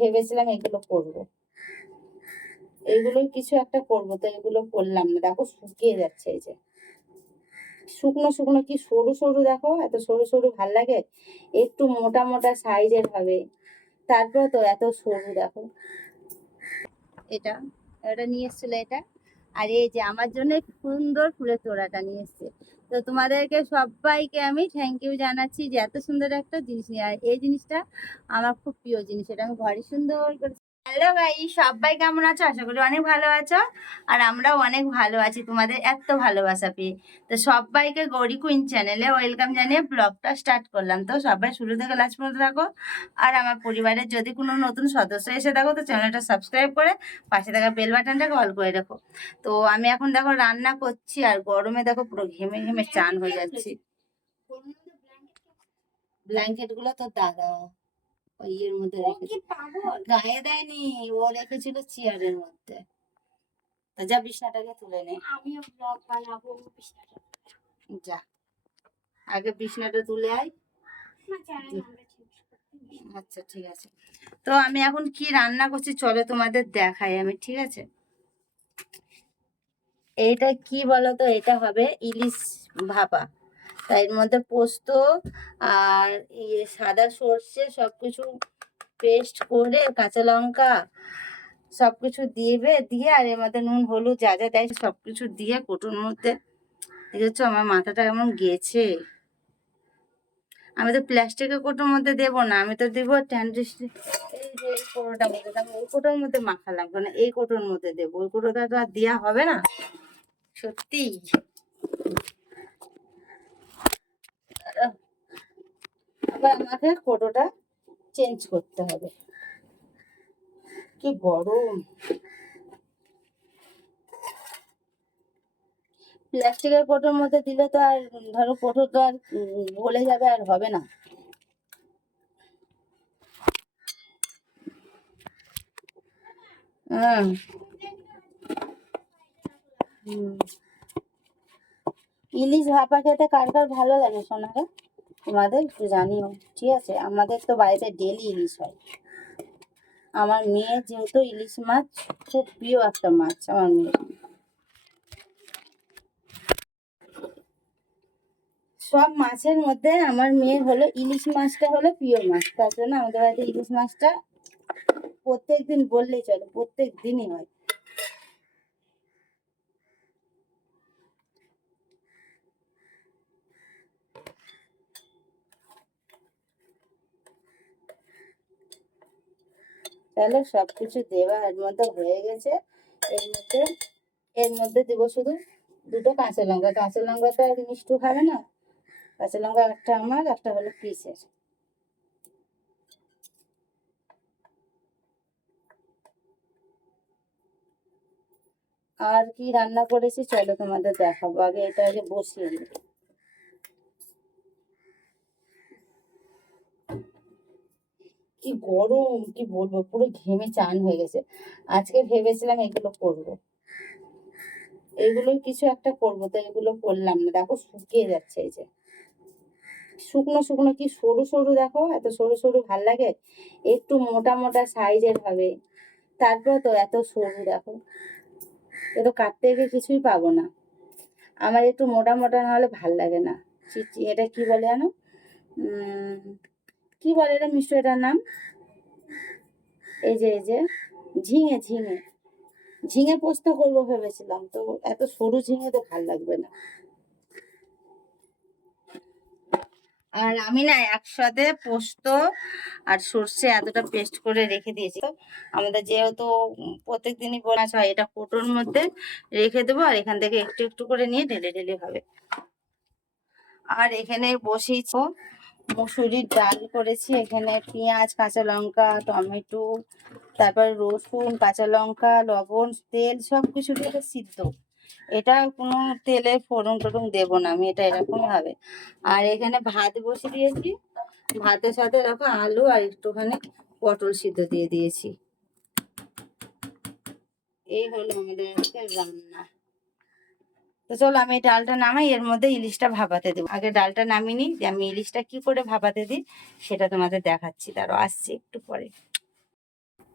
ভেবেছিলাম এগুলো করব। এইগুলোই কিছু একটা করব, তো এগুলো করলাম না। দেখো শুকিয়ে যাচ্ছে এই যে। শুকনো শুকনো কি সরু সরু দেখো? এত সরু সরু ভালো লাগে? একটু মোটা মোটা সাইজের হবে। তারপর তো এত সরু দেখো। এটা এটা নিয়ে এসেছিল এটা? আর এই যে আমার জন্য সুন্দর ফুলের তোড়াটা নিয়ে এসছে। তো তোমাদেরকে সবাইকে আমি থ্যাংক ইউ জানাচ্ছি যে এত সুন্দর একটা জিনিস নিয়ে। আর এই জিনিসটা আমার খুব প্রিয় জিনিস, এটা আমি ঘরে সুন্দর করে হ্যালো ভাই সবাই কেমন আছো? আশা করি অনেক ভালো আছো। আর আমরাও অনেক ভালো আছি, তোমাদের এত ভালোবাসা পেয়ে। তো সবাইকে গৌরী কুইন চ্যানেলে ওয়েলকাম জানিয়ে ব্লগটা স্টার্ট করলাম। তো সবাই শুরু থেকে লাস্ট পর্যন্ত থাকো। আর আমার পরিবারের যদি কোনো নতুন সদস্য এসে থাকো, তো চ্যানেলটা সাবস্ক্রাইব করে পাশে থাকা বেল বাটনটাকে অল করে রাখো। তো আমি এখন দেখো রান্না করছি, আর গরমে দেখো পুরো ঘেমে ঘেমে চান হয়ে যাচ্ছি। ব্ল্যাঙ্কেটগুলো তো দাদা। ওই ইয়ের মধ্যে গায়ে দেয়নি ও রেখেছিল চেয়ারের মধ্যে। তা যা বিছনাটাকে তুলে নে। আমিও ব্লগ বানাবো বিছানাটা যা আগে বিছনাটা তুলে আয়। আচ্ছা ঠিক আছে। তো আমি এখন কি রান্না করছি চলো তোমাদের দেখাই আমি ঠিক আছে? এইটা কি বলো তো এটা হবে ইলিশ ভাপা। তাই এর মধ্যে পোস্ত আর ইয়ে সাদা সর্ষে সবকিছু পেস্ট করে কাঁচা লঙ্কা সবকিছু দিবে দিয়ে আর এর মধ্যে নুন, হলুদ যা যা দেয় সবকিছু দিয়ে কোটোর মধ্যে দেখেছ আমার মাথাটা এমন গেছে। আমি তো প্লাস্টিকের কোটোর মধ্যে দেবো না, আমি তো দিব কোটোটার মধ্যে দেবো ওই কোটোর মধ্যে মাখালাম কেন এই কোটোর মধ্যে দেবো, ওই কোটোটা তো আর দেওয়া হবে না। সত্যি। আবার আমাকে কোটোটা চেঞ্জ করতে হবে। কি গরম। প্লাস্টিকের কোটোর মধ্যে দিলে তো আর, ধরো কোটো তো আর গলে যাবে আর হবে না। হ্যাঁ। ইলিশ ভাপা খেতে কার কার ভালো লাগে সোনাকে তোমাদের একটু জানিও, ঠিক আছে? আমাদের তো বাড়িতে ডেলি ইলিশ হয়। আমার মেয়ে যেহেতু ইলিশ মাছ, খুব প্রিয় একটা মাছ আমার মেয়ে। সব মাছের মধ্যে আমার মেয়ে হলো, ইলিশ মাছটা হলো প্রিয় মাছ। তার জন্য আমাদের বাড়িতে ইলিশ মাছটা প্রত্যেক দিন বললেই চলে প্রত্যেক দিনই হয়। তাহলে সবকিছু দেওয়া এর মধ্যে হয়ে গেছে। এর মধ্যে এর মধ্যে দিব শুধু দুটো কাঁচা লঙ্কা। কাঁচা লঙ্কা তো আর মিষ্টি খাবে না? কাঁচা লঙ্কা একটা আমার, একটা হলো পিসের। আর কি রান্না করেছি, চলো তোমাদের দেখাবো। আগে এটা আগে বসিয়ে দিই। কি গরম, কি বলব, পুরো ঘেমে চান হয়ে গেছে। আজকে ভেবেছিলাম এগুলো করব। এগুলোই কিছু একটা করব, তো এগুলো করলাম না। দেখো শুকিয়ে যাচ্ছে এই যে। শুকনো শুকনো, কি সরু সরু দেখো, এত সরু সরু ভালো লাগে? একটু মোটা মোটা সাইজের হবে। তারপর তো এত সরু দেখো। এ তো কাটতে গিয়ে কিছুই পাবো না। আমার একটু মোটা মোটা না হলে ভালো লাগে না। এটা কি বলে জানো? কি বলে এটা মিষ্টি এটার নাম? এই যে এই যে, ঝিঙে ঝিঙে। ঝিঙে পোস্ত করব ভেবেছিলাম, তো এত সরু ঝিঙে তো ভালো লাগবে না। আর আমি না একসাথে পোস্ত আর সর্ষে এতটা পেস্ট করে রেখে দিয়েছি। আমাদের যেহেতু প্রত্যেক দিনই বোনাস হয়, এটা কোটোর মধ্যে রেখে দেবো আর এখান থেকে একটু একটু করে নিয়ে ঢেলে ঢেলে হবে। আর এখানে বসিয়েছি মুসুরির ডাল করেছি, এখানে পেঁয়াজ, কাঁচা লঙ্কা, টমেটো, তারপর রসুন, কাঁচা লঙ্কা, লবণ, তেল সব কিছু দিয়ে সিদ্ধ। এটা কোনো তেলে ফোড়ন টোড়ন দেবো না আমি, এটা এরকমই হবে। আর এখানে ভাত বসিয়ে দিয়েছি, ভাতের সাথে দেখো আলু আর একটুখানি পটল সিদ্ধ দিয়ে দিয়েছি। এই হলো আমাদের রান্না। তো চলো আমি এই ডালটা নামাই, এর মধ্যে ইলিশটা ভাপাতে দেবো। আগে ডালটা নামিয়ে নিই, দিয়ে আমি ইলিশটা কি করে ভাপাতে দিই সেটা তোমাদের দেখাচ্ছি। তারও আসছি একটু পরে।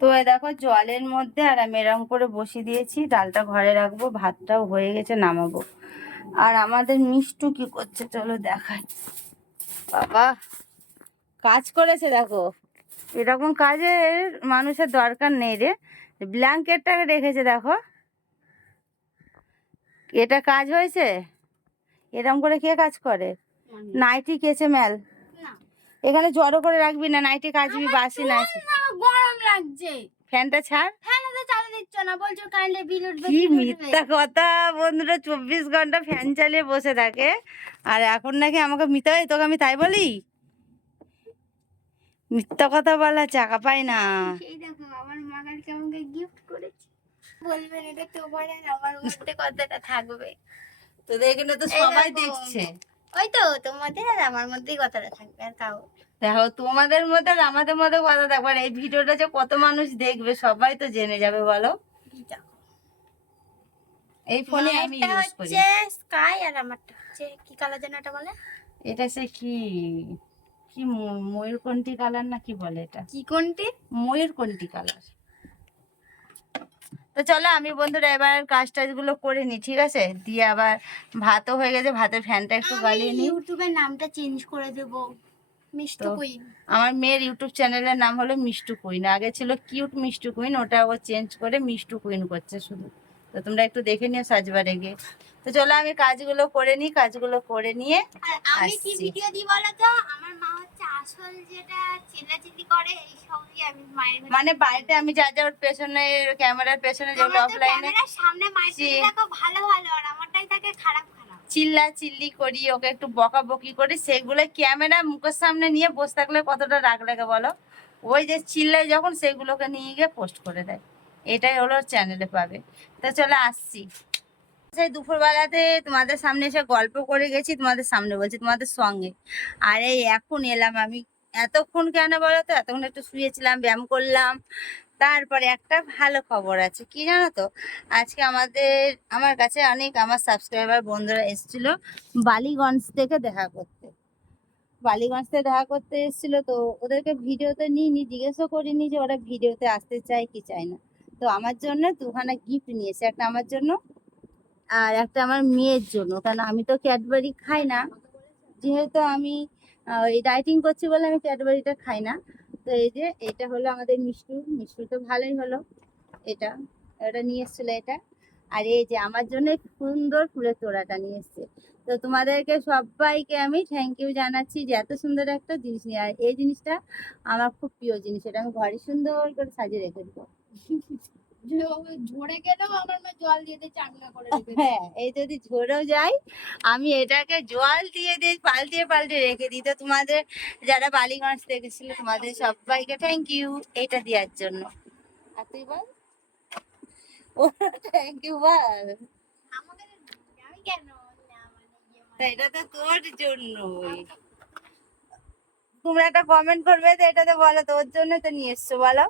তো এ দেখো, জলের মধ্যে আর আমি এরকম করে বসিয়ে দিয়েছি, ডালটা ঘরে রাখব, ভাতটাও হয়ে গেছে, নামাবো। আর আমাদের মিষ্টু কি করছে চলো দেখাই। বাবা, কাজ করেছে দেখো। এরকম কাজের মানুষের দরকার নেই রে। ব্ল্যাঙ্কেটটাকে রেখেছে দেখো। এটা কাজ হয়েছে? এরকম করে কে কাজ করে? নাইটি কেছে মেল এখানে জড়ো করে রাখবি না নাইটি কাচবি বাসি না, গরম লাগছে। ফ্যানটা ছাড়। ফ্যান তো চালু দিচ্ছ না বলছো কারেন্টে বিল উঠবে কি মিথ্যা কথা বন্ধুরা চব্বিশ ঘণ্টা ফ্যান চালিয়ে বসে থাকে। আর এখন নাকি আমাকে মিথ্যা হয় তোকে আমি তাই বলি? মিথ্যা কথা বলা চাকা পাই না। সেই দেখো আমার মা কালকে আমাকে গিফট করেছে। বলবেন এটা তোমার আর আমার মধ্যে কথাটা থাকবে। তোদের এখানে তো সবাই দেখছে। ওই তো তোমাদের আর আমার মধ্যেই কথাটা থাকবে আর দেখো তোমাদের মধ্যে আর আমাদের মধ্যে কথা থাকবে আর এই ভিডিওটা যে কত মানুষ দেখবে সবাই তো জেনে যাবে বলো। এই ফোনে আমি ইউজ করি হচ্ছে স্কাই আর আমারটা হচ্ছে কি কালার যেন এটা বলে? এটা সে কি কি ময়ূরকণ্ঠী কালার না কি বলে এটা? কি কোনটি? ময়ূরকণ্ঠী কালার তো চলো আমি বন্ধুরা এবার কাজ টাজগুলো করে নি ঠিক আছে? দিয়ে আবার ভাতও হয়ে গেছে ভাতের ফ্যানটা একটু গালিয়ে নিই ইউটিউবের নামটা চেঞ্জ করে দেব। মিষ্টু কুইন। আমার মেয়ের ইউটিউব চ্যানেলের নাম হলো মিষ্টু কুইন। আগে ছিল কিউট মিষ্টু কুইন ওটা ও চেঞ্জ করে মিষ্টু কুইন করছে শুধু। তো তোমরা একটু দেখে নিও সাজবারে গিয়ে। তো চলো আমি কাজগুলো করে নিই কাজগুলো করে নিয়ে আর আমি কি ভিডিও দিই বলো তো? আসল যেটা চিল্লাচিল্লি করে এই সবই আমি মায়ের মানে বাড়িতে আমি যা যা ওর পেছনে ক্যামেরার পেছনে যেগুলো অফলাইনে ক্যামেরার সামনে মায়ের ভালো ভালো আর আমারটাই থাকে খারাপ খারাপ। চিল্লা চিল্লি করি ওকে একটু বকাবকি করি সেগুলো ক্যামেরা মুখের সামনে নিয়ে বসে থাকলে কতটা রাগ লাগে বলো? ওই যে চিল্লায় যখন সেগুলোকে নিয়ে গিয়ে পোস্ট করে দেয়। এটাই হলো চ্যানেলে পাবে। তো চলে আসছি। সেই দুপুরবেলাতে তোমাদের সামনে এসে গল্প করে গেছি, তোমাদের সামনে বলছি তোমাদের সঙ্গে। আর এই এখন এলাম আমি। এতক্ষণ কেন বলো তো? এতক্ষণ একটু শুয়েছিলাম, ব্যায়াম করলাম। তারপরে একটা ভালো খবর আছে। কি জানো তো? আজকে আমাদের, আমার কাছে অনেক আমার সাবস্ক্রাইবার বন্ধুরা এসেছিল বালিগঞ্জ থেকে দেখা করতে। বালিগঞ্জ থেকে দেখা করতে এসেছিল তো ওদেরকে ভিডিওতে নিইনি, জিজ্ঞেসও করিনি যে ওরা ভিডিওতে আসতে চায় কি চায় না। তো আমার জন্য দুখানা গিফট নিয়েছে। একটা আমার জন্য আর একটা আমার মেয়ের জন্য। কারণ আমি তো ক্যাডবেরি খাই না। যেহেতু আমি ওই ডাইটিং করছি বলে আমি ক্যাডবেরিটা খাই না। তো এই যে এটা হলো আমাদের মিষ্টু। মিষ্টু তো ভালোই হলো। এটা এটা নিয়ে এসেছিল এটা। আর এই যে আমার জন্য সুন্দর ফুলের তোড়াটা নিয়ে এসছে। তো তোমাদেরকে সবাইকে আমি থ্যাংক ইউ জানাচ্ছি যে এত সুন্দর একটা জিনিস নিয়ে। আর এই জিনিসটা আমার খুব প্রিয় জিনিস। এটা আমি ঘরে সুন্দর করে সাজিয়ে রেখে দেবো। ঝরে গেলেও আমার মা জল দিয়ে দিয়ে চাঙ্গা করে হ্যাঁ এই যদি ঝরেও যায় আমি এটাকে জল দিয়ে দিয়ে পাল্টিয়ে পাল্টে রেখে দিই। তো তোমাদের যারা বালিগঞ্জ দেখেছিল তোমাদের সবাইকে থ্যাংক ইউ এটা দেওয়ার জন্য। আর তুই বল? ও থ্যাংক ইউ বল। আমি কেন না মানে ইয়ে এটা তো তোর জন্যই। তোমরা একটা কমেন্ট করবে তো এটা তো বলো তোর জন্য তো নিয়ে এসছো বলো।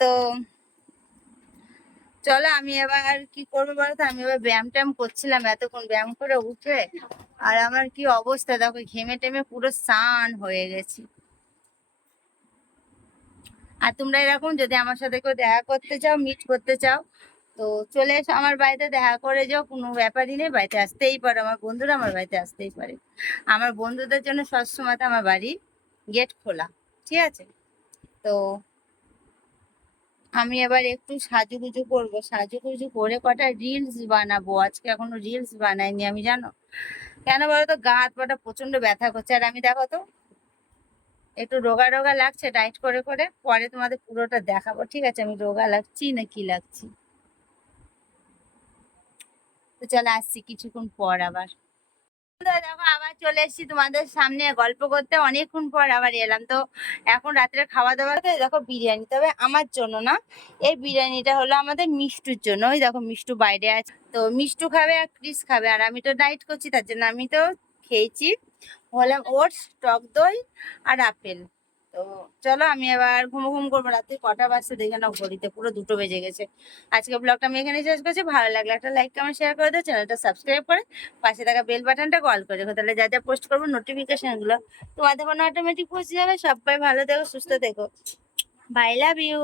তো চলো, আমি এবার কি করব বলো তো আমি এবার ব্যায়াম ট্যায়াম করছিলাম, এতক্ষণ ব্যায়াম করে উঠে। আর আমার কি অবস্থা? দেখো ঘেমে টেমে পুরো স্নান হয়ে গেছি। আর তোমরা এরকম যদি আমার সাথে কেউ দেখা করতে চাও মিট করতে চাও, তো চলে এসো আমার বাড়িতে, দেখা করে যাও। কোনো ব্যাপারই নেই, বাড়িতে আসতেই পারো। আমার বন্ধুরা আমার বাড়িতে আসতেই পারে। আমার বন্ধুদের জন্য সবসময় আমার বাড়ি গেট খোলা, ঠিক আছে? তো আমি এবার একটু সাজুগুজু করব। সাজুগুজু করে কটা রিলস বানাবো। আজকে এখনও রিলস বানাইনি আমি, জানো? কেন বলো তো? গা হাত পাটা প্রচণ্ড ব্যথা করছে। আর আমি দেখো তো, একটু রোগা রোগা লাগছে ডাইট করে করে। পরে তোমাদের পুরোটা দেখাবো, ঠিক আছে? আমি রোগা লাগছি না কি লাগছি? তো চলে আসছি কিছুক্ষণ পর আবার। দেখো আবার চলে এসেছি তোমাদের সামনে গল্প করতে। অনেকক্ষণ পর আবার এলাম। তো এখন রাত্রে খাওয়া দাওয়া তো দেখো বিরিয়ানি। তবে আমার জন্য না, এই বিরিয়ানিটা হলো আমাদের মিষ্টুর জন্য। ওই দেখো মিষ্টু বাইরে আছে। তো মিষ্টু খাবে আর ক্রিস খাবে। আর আমি তো ডাইট করছি, তার জন্য আমি তো খেয়েছি। হলাম ওটস, টক দই আর আপেল। তো চলো আমি আবার ঘুম ঘুম করব। রাত্রে কটা বাজছে দেখে না ঘড়িতে পুরো দুটো বেজে গেছে। আজকে ব্লগটা আমি এখানে শেষ করছি। ভালো লাগলে একটা লাইক কমেন্ট শেয়ার করে দাও চ্যানেলটা সাবস্ক্রাইব করে পাশে থাকা বেল বাটনটা কল করে দেখো তাহলে যা যা পোস্ট করব নোটিফিকেশানগুলো তোমাদের কোনো অটোমেটিক পৌঁছে যাবে। সবাই ভালো দেখো সুস্থ দেখো বাই লাভ ইউ